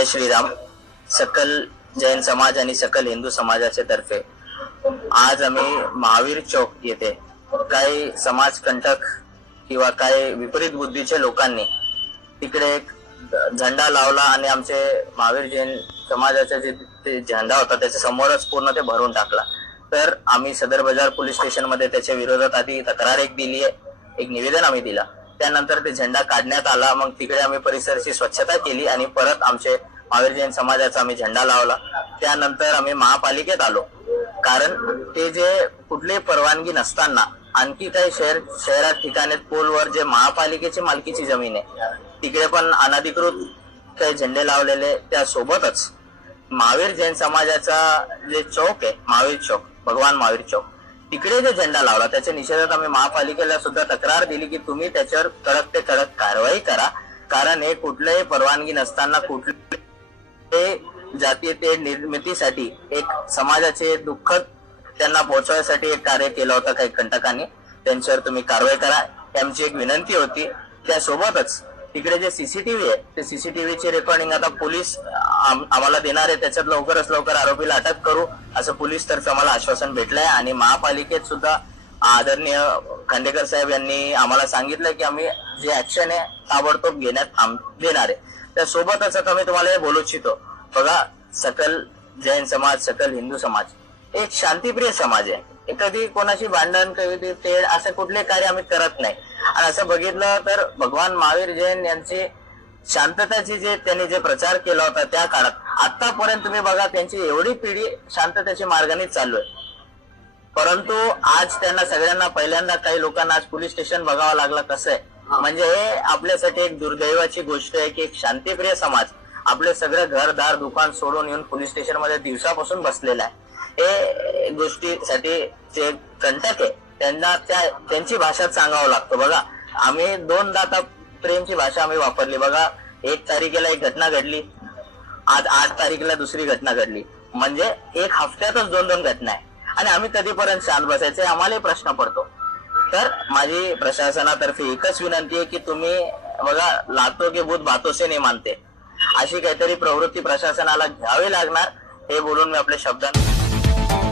जय श्रीराम. सकल जैन समाज आणि सकल हिंदू समाजाच्या तर्फे. आज आम्ही महावीर चौक येथे काही समाजकंटक किंवा काही विपरीत बुद्धीच्या लोकांनी तिकडे एक झेंडा लावला आणि आमचे महावीर जैन समाजाचा जे ते झेंडा होता त्याच्या समोरच पूर्ण ते भरून टाकला. तर आम्ही सदर बाजार पोलीस स्टेशनमध्ये त्याच्या विरोधात आधी तक्रार एक दिली आहे. एक निवेदन आम्ही दिला. त्यानंतर ते झेंडा काढण्यात आला. मग तिकडे आम्ही परिसराची स्वच्छता केली आणि परत आमचे महावीर जैन समाजाचा आम्ही झेंडा लावला. त्यानंतर आम्ही महापालिकेत आलो. कारण ते जे कुठली परवानगी नसताना आणखी काही शहर शहरात ठिकाणी पोलवर जे महापालिकेची मालकीची जमीन आहे तिकडे पण अनधिकृत काही झेंडे लावलेले त्यासोबतच महावीर जैन समाजाचा जे चौक आहे महावीर चौक भगवान महावीर चौक तिकडे जो झेंडा लावला त्याच्या निषेधात आम्ही महापालिकेला सुद्धा तक्रार दिली की तुम्ही त्याच्यावर कडक ते कडक कारवाई करा. कारण हे कुठलंही परवानगी नसताना कुठले जातीय ते निर्मितीसाठी एक समाजाचे दुःखद त्यांना पोहोचवण्यासाठी एक कार्य केलं होतं काही कंटकांनी. त्यांच्यावर तुम्ही कारवाई करा. त्यांची आमची एक विनंती होती. त्यासोबतच तिकडे जे सीसीटीव्ही आहे ते सीसीटीव्हीचे रेकॉर्डिंग आता पोलीस आम्हाला देणार आहे. त्याच्यात लवकरच लवकर आरोपीला अटक करू असं पोलीस तर्फे आम्हाला आश्वासन भेटलंय. आणि महापालिकेत सुद्धा आदरणीय खांडेकर साहेब यांनी आम्हाला सांगितलं की आम्ही जे ऍक्शन आहे ताबडतोब घेण्यात आम- देणार आहे. त्यासोबतच आता मी तुम्हाला हे बोलू इच्छितो. बघा सकल जैन समाज सकल हिंदू समाज एक शांतीप्रिय समाज आहे. कधी कोणाशी भांडण कधी तेढ असं कुठले कार्य आम्ही करत नाही. आणि असं बघितलं तर भगवान महावीर जैन यांची शांतताची जे त्यांनी जे प्रचार केला होता त्या काळात आतापर्यंत तुम्ही बघा त्यांची एवढी पिढी शांततेच्या मार्गाने चालू आहे. परंतु आज त्यांना सगळ्यांना पहिल्यांदा काही लोकांना आज पोलीस स्टेशन बघावं लागलं कसं आहे. म्हणजे हे आपल्यासाठी एक दुर्दैवाची गोष्ट आहे की एक शांतिप्रिय समाज आपले सगळं घरदार दुकान सोडून येऊन पोलीस स्टेशनमध्ये दिवसापासून बसलेला आहे. हे गोष्टीसाठी जे कंटक आहे त्यांना त्या त्यांची भाषा सांगावं लागतं. बघा आम्ही दोनदा आता प्रेमची भाषा आम्ही वापरली. बघा एक तारखेला एक घटना घडली. आज आठ तारीखला दुसरी घटना घडली. म्हणजे एक हफ्त्यातच दोन दोन घटना आहे. आणि आम्ही कधीपर्यंत शांत बसायचे आम्हालाही प्रश्न पडतो. तर माझी प्रशासनातर्फे एकच विनंती आहे की तुम्ही बघा लातो की भूत बातोसे नाही मानते. अशी काहीतरी प्रवृत्ती प्रशासनाला घ्यावी लागणार हे बोलून मी आपल्या शब्दांना